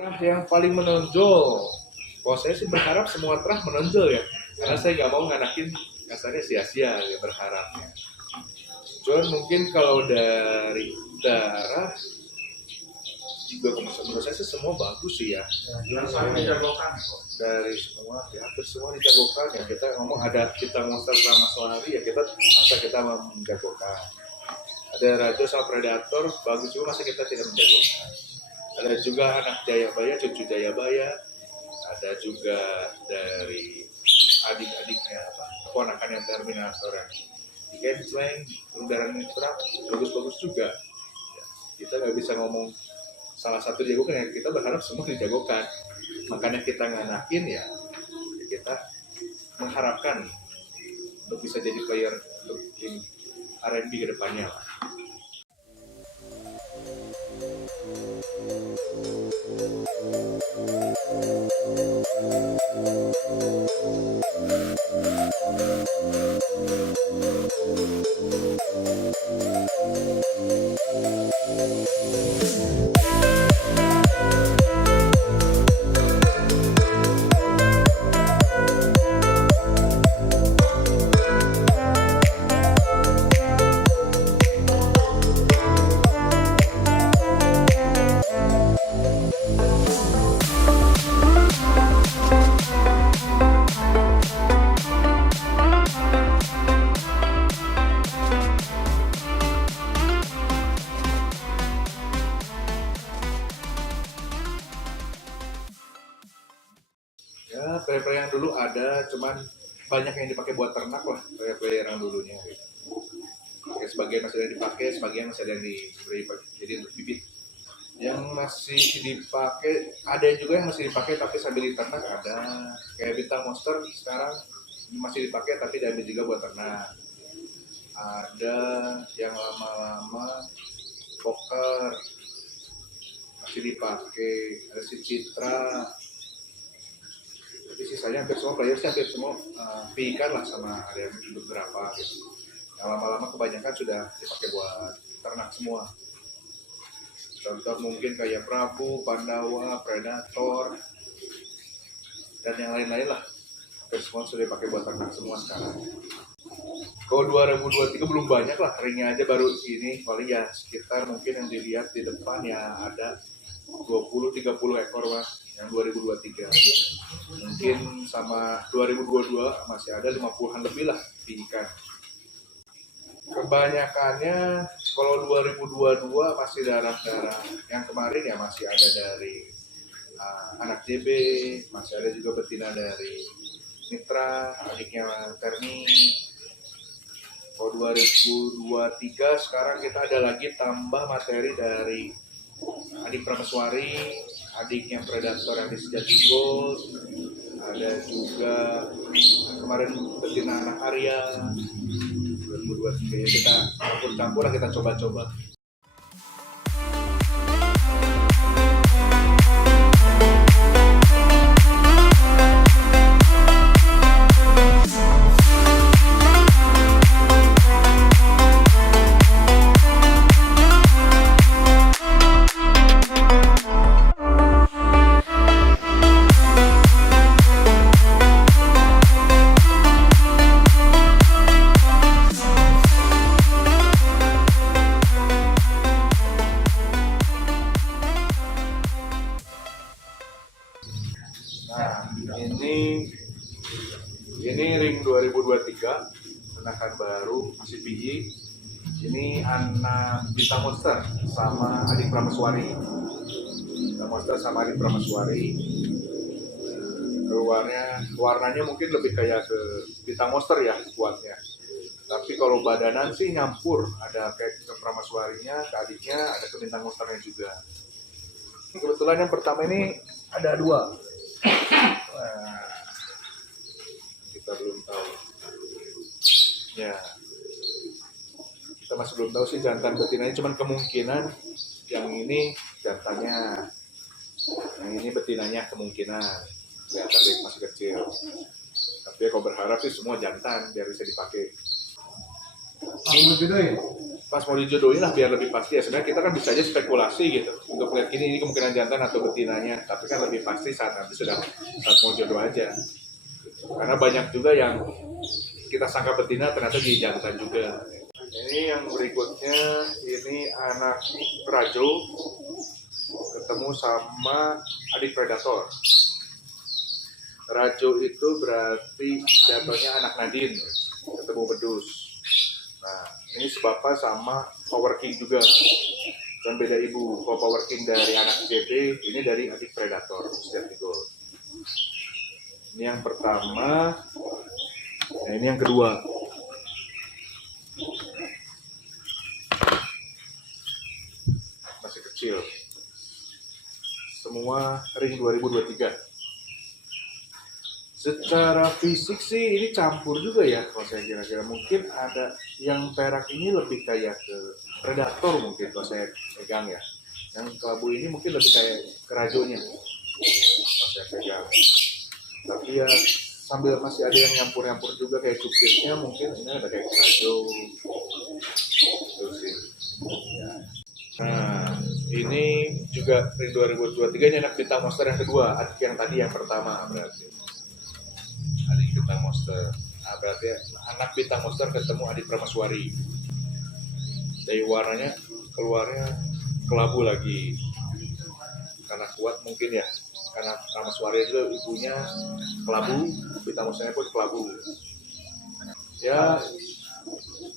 Terah yang paling menonjol, kalau saya sih berharap semua terah menonjol ya, karena saya nggak mau nganakin kasarnya sia-sia ya berharapnya. Cuman mungkin kalau dari darah juga menurut saya sih semua bagus sih ya. Dari semua ya hampir semua dijagokan ya, kita ngomong ada kita monster Ramas Lari ya, kita masa kita menjagokan. Ada Rajo sama Predator bagus juga, masa kita tidak menjagokan. Ada juga anak Jayabaya, cucu Jayabaya, ada juga dari adik-adiknya apa keponakannya Terminator ya. Game slang, Udara Mitra bagus-bagus juga ya, kita nggak bisa ngomong salah satu dijagokan ya, kita berharap semua dijagokan, makanya kita nganakin ya, kita mengharapkan untuk bisa jadi player untuk tim R&B ke depannya lah. Ya, player-player yang dulu ada, cuman banyak yang dipakai buat ternak lah, player-player yang dulunya. Gitu. Oke, sebagian masih ada dipakai, sebagian masih ada yang diberi jadi untuk bibit. Yang masih dipakai, ada juga yang masih dipakai tapi sambil diternak ada. Kayak bintang monster sekarang masih dipakai tapi diambil juga buat ternak. Ada yang lama-lama poker masih dipakai, ada si Citra. Tapi sisanya hampir semua player sih hampir semua pikan lah, sama ada yang beberapa gitu. Yang lama-lama kebanyakan sudah dipakai buat ternak semua. Contoh mungkin kayak Prabu, Pandawa, Predator, dan yang lain-lain lah. Hampir semua sudah dipakai buat ternak semua sekarang. Kalau 2023 belum banyak lah, ringnya aja baru ini, paling ya sekitar mungkin yang dilihat di depan ya ada 20-30 ekor lah yang 2023. Mungkin sama 2022 masih ada 50-an lebih lah di ikan. Kebanyakannya kalau 2022 masih darah-darah, yang kemarin ya masih ada dari anak JB, masih ada juga betina dari Mitra, adiknya Terni. Kalau 2023 sekarang kita ada lagi tambah materi dari adik Prameswari, adiknya Predator yang di Sejati Gold, ada juga kemarin betina anak Arya. 2023 kita campur-campur lah, kita coba-coba. Nah, ini ring 2023, penakan baru masih PI. Ini anak Bintang Monster sama adik Prameswari. Bintang Monster sama adik Prameswari. Warnanya mungkin lebih kayak ke Bintang Monster ya kuatnya. Tapi kalau badanan sih nyampur, ada kayak ke Prameswarinya, ke adiknya, ada ke Bintang Monsternya juga. Kebetulan yang pertama ini ada dua. Nah, kita belum tahu ya, kita masih belum tahu sih jantan betinanya, cuman kemungkinan yang ini jantannya, yang ini betinanya kemungkinan kelihatan dari masih kecil. Tapi kalau berharap sih semua jantan biar bisa dipakai. Aku bedain. pas mau dijodohin lah biar lebih pasti ya. Sebenarnya kita kan bisa aja spekulasi gitu untuk melihat ini kemungkinan jantan atau betinanya, tapi kan lebih pasti saat nanti saat mau jodoh aja. Karena banyak juga yang kita sangka betina ternyata di jantan juga. Ini yang berikutnya, ini anak Rajo ketemu sama adik predator. Rajo itu berarti jatuhnya anak Nadine ketemu bedus. Nah, ini sebapak sama Power King juga, dan beda ibu. Kalau Power King dari anak JB, ini dari adik predator Sejati Gold. Ini yang pertama, nah ini yang kedua. Masih kecil. Semua ring 2023. Secara fisik sih ini campur juga ya kalau saya kira-kira. Mungkin ada yang perak ini lebih kayak ke predator mungkin kalau saya pegang ya. Yang kelabu ini mungkin lebih kayak ke rajonya kalau saya pegang. Tapi ya sambil masih ada yang nyampur-nyampur juga kayak cupitnya, mungkin ini ada kayak rajo. Itu sih. Ya. Nah, ini juga ring 2023 ini anak bintang monster yang kedua, adik yang tadi yang pertama berarti. Adik bintang monster. Nah, berarti anak bintang monster ketemu adik Pramaswari. Dari warnanya keluarnya kelabu lagi. Karena kuat mungkin ya. Karena Pramaswari itu ibunya kelabu, bintang monsternya pun kelabu. Ya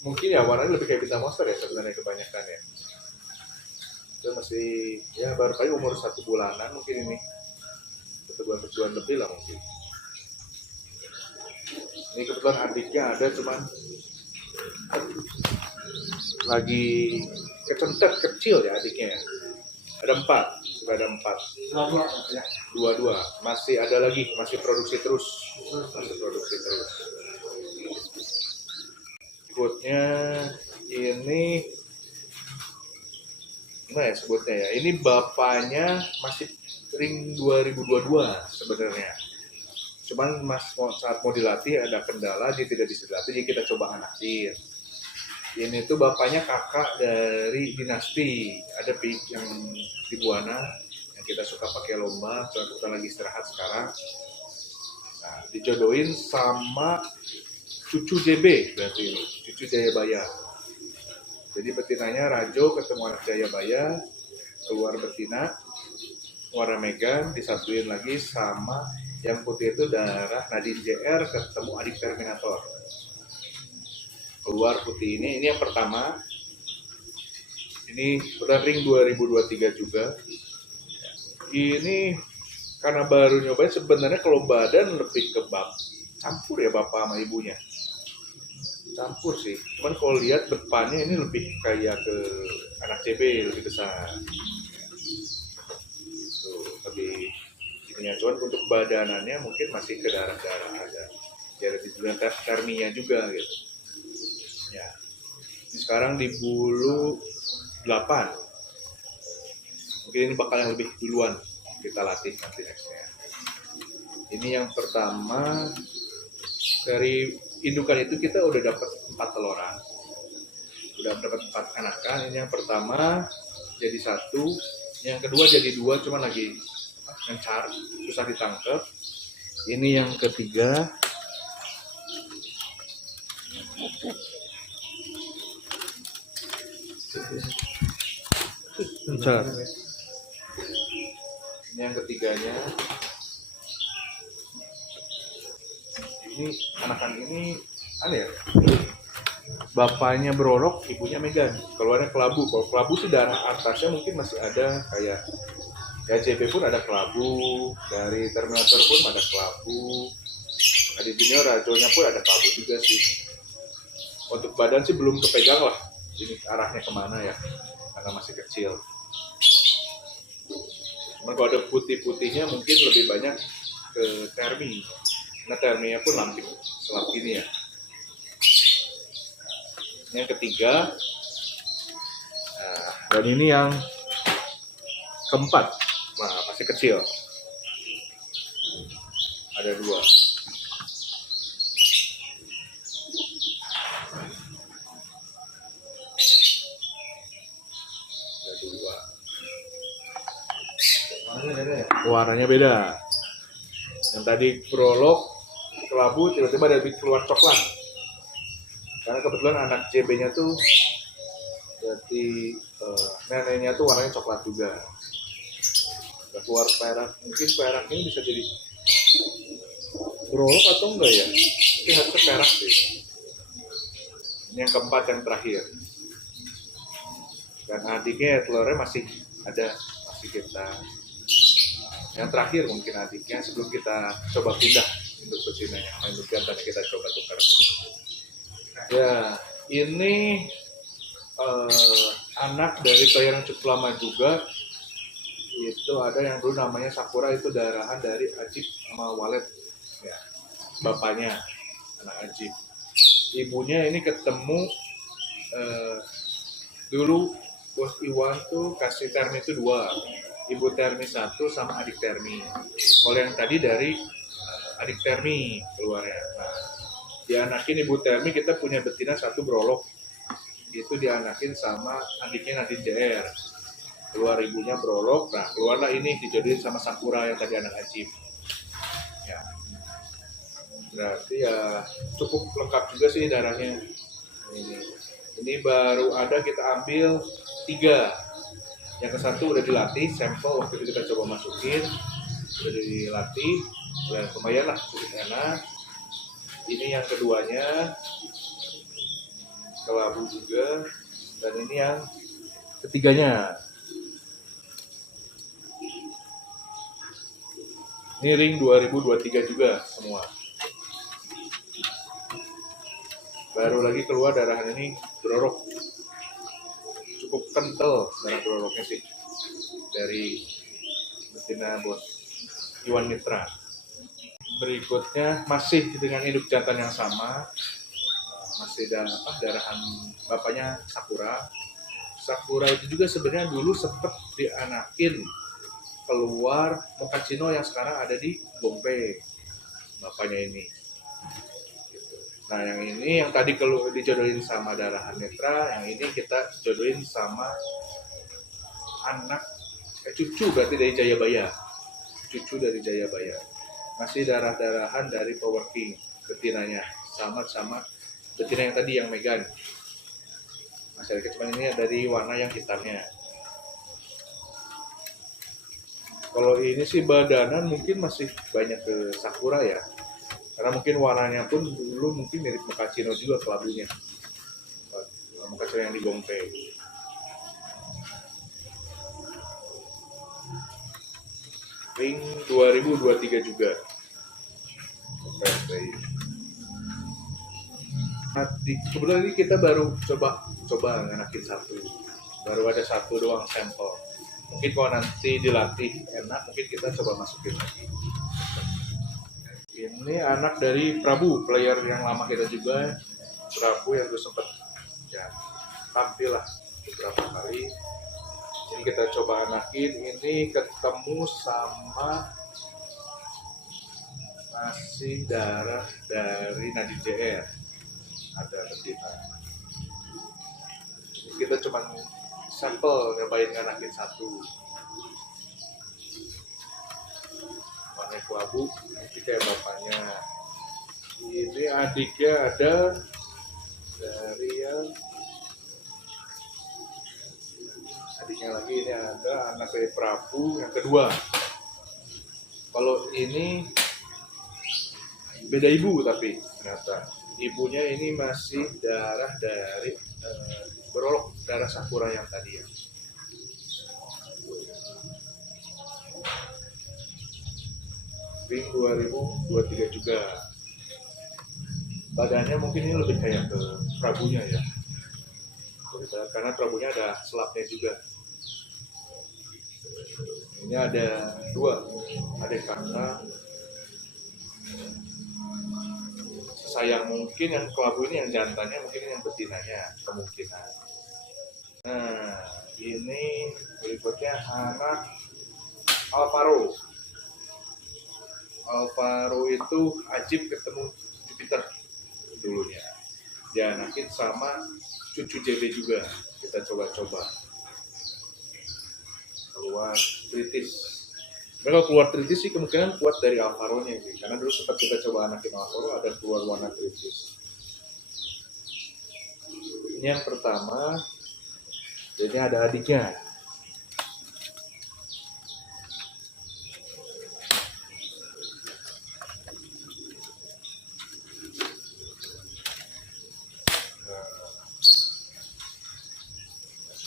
mungkin ya warnanya lebih kayak bintang monster ya sebenarnya kebanyakan ya. Itu masih ya baru kali umur 1 bulanan mungkin ini. 1 bulan lebih lah mungkin. Ini kebetulan adiknya ada, cuman lagi kecentet kecil ya adiknya. Ada 4, sudah ada 4. Dua. Masih ada lagi, masih produksi terus. Berikutnya ini gimana ya sebutnya ya? Ini bapaknya masih ring 2022 sebenarnya. Cuman saat mau dilatih ada kendala, dia tidak bisa dilatih, jadi kita coba anakin. Ini tuh bapaknya kakak dari dinasti, ada yang di Buana yang kita suka pakai lomba, kita lagi istirahat sekarang. Nah, dijodohin sama cucu JB berarti, cucu Jayabaya. Jadi betinanya Rajo ketemu anak Jayabaya, keluar betina, warna Megan, disatuin lagi sama yang putih itu darah Nadine JR ketemu adik Terminator. Keluar putih ini yang pertama. Ini udah ring 2023 juga. Ini karena baru nyobain, sebenarnya kalau badan lebih ke campur ya bapak sama ibunya. Campur sih. Cuman kalau lihat depannya ini lebih kayak ke anak CB, lebih besar. Tuh, lebih ininya, cuman untuk badanannya mungkin masih ke darah-darah aja. Ya dibilang terminya juga gitu. Ya. Ini sekarang di bulu 8. Mungkin ini bakal yang lebih duluan kita latih nanti nextnya. Ini yang pertama, dari indukan itu kita udah dapat 4 teloran, udah dapat 4 anakan. Ini yang pertama jadi 1, yang kedua jadi 2, cuma lagi ngencar, susah ditangkap. Ini yang ketiga, ngencar. Ini yang ketiganya. Ini anakan ini aneh ya, bapaknya berorok, ibunya Megan, keluarnya kelabu. Kalau kelabu sih darah atasnya mungkin masih ada, kayak ya JP pun ada kelabu, dari Terminator pun ada kelabu, di Junior Rajonya pun ada kelabu juga sih. Untuk badan sih belum kepegang lah ini arahnya kemana ya, karena masih kecil. Cuman kalau ada putih-putihnya mungkin lebih banyak ke termi. Nah, terminya pun lamping selap gini ya. Yang ketiga, nah, dan ini yang keempat, nah masih kecil. Ada 2. warnanya beda. Yang tadi prolog kelabu tiba-tiba ada keluar coklat. Karena kebetulan anak JB-nya tuh berarti neneknya tuh warnanya coklat juga. Udah keluar perak, mungkin perak ini bisa jadi prolog atau enggak ya? Mungkin harusnya perak sih. Ini yang keempat, yang terakhir. Dan adiknya telurnya masih ada, masih kita. Yang terakhir mungkin adiknya sebelum kita coba pindah untuk betina yang lain, untuk jantannya kita coba tukar. Ya, ini anak dari player yang cukup lama juga. Itu ada yang dulu namanya Sakura, itu darahan dari Ajib sama Walet. Ya, bapaknya anak Ajib. Ibunya ini ketemu dulu Bos Iwan tuh kasih Termi itu 2, ibu Termi 1 sama adik Termi. Kalau yang tadi dari adik Termi keluarnya. Nah, dianakin ibu Termi, kita punya betina 1 brolog, itu dianakin sama adiknya Nadine JR. Keluar ibunya brolog, nah keluarlah ini dijodohin sama Sakura yang tadi anak Ajib. Ya, berarti ya cukup lengkap juga sih darahnya. Ini baru ada kita ambil 3. Yang ke-1 udah dilatih, sampel waktu itu kita coba masukin, udah dilatih, ya lumayan lah, cukup enak. Ini yang keduanya, kelabu juga, dan ini yang ketiganya. Ini ring 2023 juga semua. Baru lagi keluar darahan ini brorok. Cukup kental darah broroknya sih. Dari betina Bos Iwan Mitra. Berikutnya masih dengan induk jantan yang sama. Masih darahan bapaknya Sakura. Sakura itu juga sebenarnya dulu sempat dianakin keluar Mochaccino yang sekarang ada di Gompe, bapaknya ini. Nah, yang ini yang tadi kalau dijodohin sama darahan Netra, yang ini kita jodohin sama anak cucu berarti dari Jayabaya. Cucu dari Jayabaya. Masih darah-darahan dari Power King betinanya, sama betina yang tadi yang Megan. Masih ada, cuman ini dari warna yang hitamnya. Kalau ini sih badanan mungkin masih banyak ke Sakura ya. Karena mungkin warnanya pun dulu mungkin mirip Mochaccino juga kelabunya. Mochaccino yang di Gompe. Ring 2023 juga. Nah, kebetulan ini kita baru coba nganakin 1. Baru ada 1 doang sampel. Mungkin kalau nanti dilatih enak, mungkin kita coba masukin lagi. Ini anak dari Prabu, player yang lama kita juga. Prabu yang udah sempat ya tampil lah beberapa kali. Ini kita coba anakin. Ini ketemu sama masih darah dari Nadine JR. Ada betina. Kita cuma sampel nyobain nganakin 1. Warna kelabu, ini kayak bapaknya. Ini adiknya ada dari yang adiknya lagi, ini ada anak dari Prabu yang kedua. Kalau ini beda ibu, tapi ternyata ibunya ini masih darah dari berolok, darah Sakura yang tadi ya. Ring 2023 juga. Badannya mungkin ini lebih kayak ke Prabunya ya. Karena Prabunya ada selapnya juga. Ini ada 2, ada kakak. Sayang mungkin yang kelabu ini yang jantannya, mungkin yang betinanya kemungkinan. Nah, ini berikutnya anak Alvaro. Alvaro itu Ajib ketemu Jupiter dulunya. Dianakin sama cucu JB juga. Kita coba-coba. Keluar British. Kalau keluar tritis sih kemungkinan kuat dari Alvaro-nya sih. Karena dulu sempat kita coba anakin Alvaro ada keluar warna tritis. Ini yang pertama, ini ada adiknya.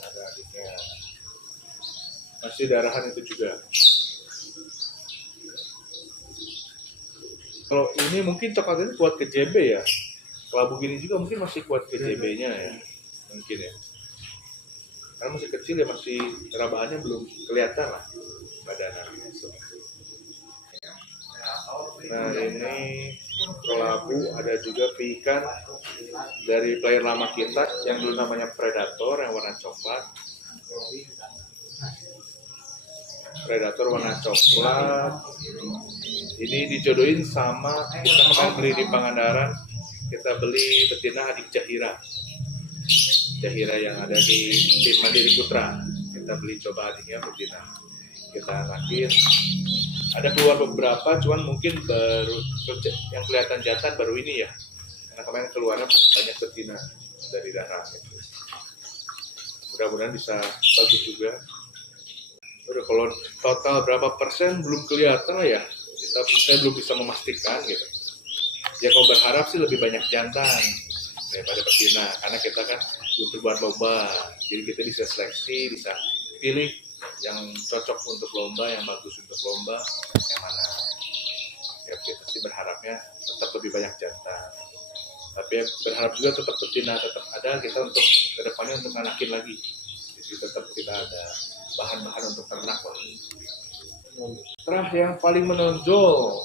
Ada adiknya. Masih darahan itu juga. Kalau ini mungkin coklat ini kuat ke JB ya. Kelabu gini juga mungkin masih kuat ke JB-nya ya. Mungkin ya. Karena masih kecil ya, masih rabaannya belum kelihatan lah badannya. Nah ini kelabu, ada juga pikan dari player lama kita yang dulu namanya Predator yang warna coklat. Predator warna coklat. Ini dijodohin sama kita kemarin beli di Pangandaran. Kita beli betina adik Jahira yang ada di tim Mandiri Putra. Kita beli coba adiknya betina. Kita anakin. Ada keluar beberapa, cuman mungkin baru yang kelihatan jantan baru ini ya. Karena kemarin keluarnya banyak betina dari darah. Mudah-mudahan bisa bagus juga. Udah kalau total berapa persen belum kelihatan ya. Saya belum bisa memastikan gitu. Ya kalau berharap sih lebih banyak jantan daripada betina, karena kita kan butuh buat lomba, jadi kita bisa seleksi, bisa pilih yang cocok untuk lomba, yang bagus untuk lomba, yang mana. Ya kita sih berharapnya tetap lebih banyak jantan, tapi berharap juga tetap betina tetap ada kita untuk kedepannya untuk anakin lagi, jadi tetap kita ada bahan-bahan untuk ternak lah. Terah yang paling menonjol,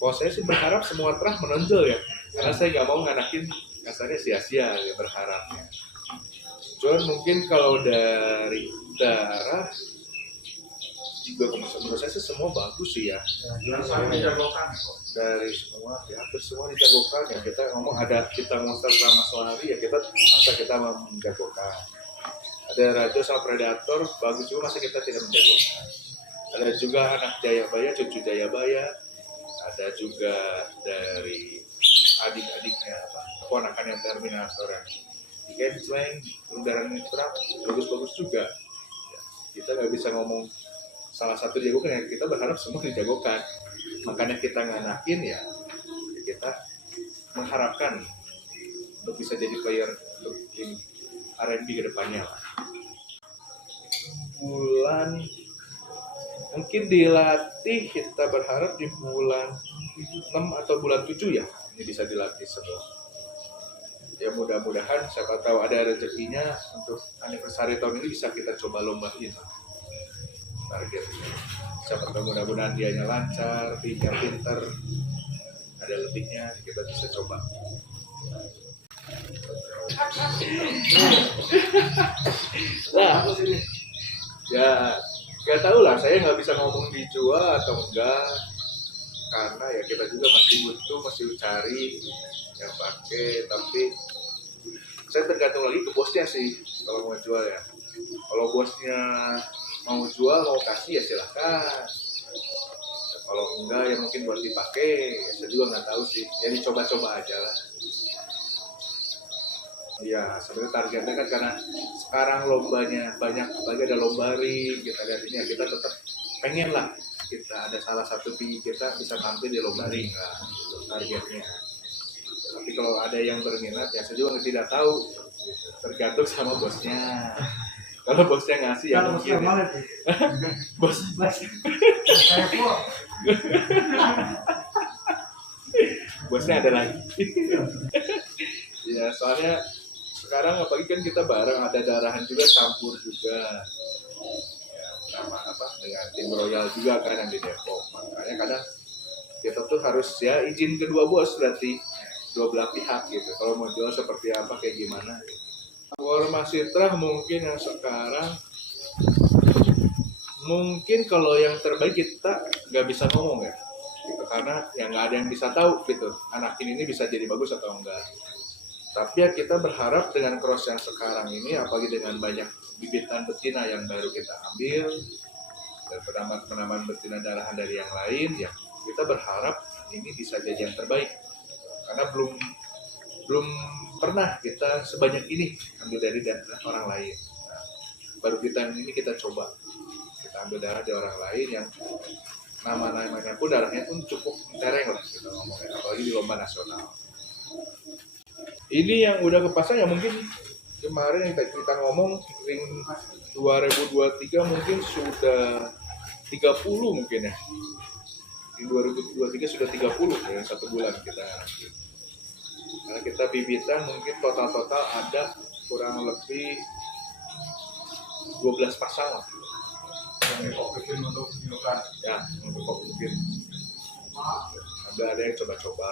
kalau saya sih berharap semua terah menonjol ya, karena saya nggak mau nganakin kasarnya sia-sia ya berharapnya. Cuman mungkin kalau dari darah juga menurut saya sih semua bagus sih ya. Dari semua ya hampir semua dijagokan ya. Kita ngomong ada kita monster selama selari ya, kita masa kita menjagokan. Ada Rajo sama Predator bagus juga, masa kita tidak menjagokan. Ada juga anak Jayabaya, cucu Jayabaya. Ada juga dari adik-adiknya keponakannya Terminator yang di Kenslang, Undaran Mitra bagus-bagus juga. Kita nggak bisa ngomong salah satu dijagokan ya, kita berharap semua dijagokan. Makanya kita nganakin ya, kita mengharapkan untuk bisa jadi player untuk tim R&B ke depannya lah. Bulan mungkin dilatih, kita berharap di bulan 6 atau bulan 7 ya ini bisa dilatih semua. Ya mudah-mudahan siapa tahu ada rezekinya untuk anniversary tahun ini bisa kita coba lombain targetnya. Siapa tahu mudah-mudahan dianya lancar, dia pinter, ada lebihnya kita bisa coba. Nah, ya nggak tahu lah, saya nggak bisa ngomong dijual atau enggak, karena ya kita juga masih butuh, masih cari yang pakai, tapi saya tergantung lagi ke bosnya sih kalau mau jual ya. Kalau bosnya mau jual, mau kasih ya silahkan, kalau enggak ya mungkin buat dipakai ya, saya juga nggak tahu sih, ya dicoba-coba aja lah. Ya sebenarnya targetnya kan karena sekarang lombanya banyak, apalagi ada lomba ring, kita lihat ini ya, kita tetap pengen lah kita ada salah satu tinggi kita bisa tampil di lomba ring lah targetnya. Tapi kalau ada yang berminat ya saya juga tidak tahu, tergantung sama bosnya. Kalau bosnya ngasih ya mungkin ya. Bos bosnya ada lagi. Ya soalnya sekarang apalagi kan kita bareng, ada darahan juga, campur juga ya, sama apa dengan tim Royal juga kan yang di Depok. Makanya kadang kita tuh harus ya izin kedua bos, berarti dua belah pihak gitu, kalau mau jual seperti apa kayak gimana gitu. Formasi terah mungkin yang sekarang mungkin kalau yang terbaik kita nggak bisa ngomong ya gitu, karena ya nggak ada yang bisa tahu gitu anak ini bisa jadi bagus atau enggak. Tapi ya kita berharap dengan cross yang sekarang ini, apalagi dengan banyak bibitan betina yang baru kita ambil, dan penambahan betina darahan dari yang lain, ya kita berharap ini bisa jadi yang terbaik karena belum pernah kita sebanyak ini ambil dari darah orang lain. Nah, baru ini kita coba kita ambil darah dari orang lain yang nama-namanya pun darahnya pun cukup mentereng lah kita ngomongnya, apalagi di lomba nasional. Ini yang udah kepasang ya mungkin kemarin yang kita ngomong ring 2023 mungkin sudah 30 mungkin ya. Di 2023 sudah 30 ya, 1 bulan kita. Karena kita bibitan mungkin total ada kurang lebih 12 pasang lah. Yang kecil untuk menyukai. Ya, untuk mungkin. Ada yang coba-coba.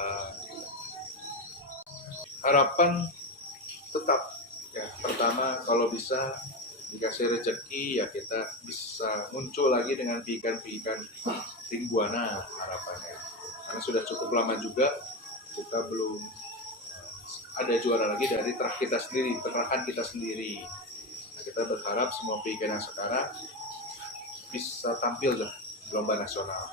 Harapan tetap ya, pertama kalau bisa dikasih rezeki ya kita bisa muncul lagi dengan ikan-ikan ring buana harapannya, karena sudah cukup lama juga kita belum ada juara lagi dari ternakan kita sendiri. Nah, kita berharap semua ikan yang sekarang bisa tampil lah di lomba nasional.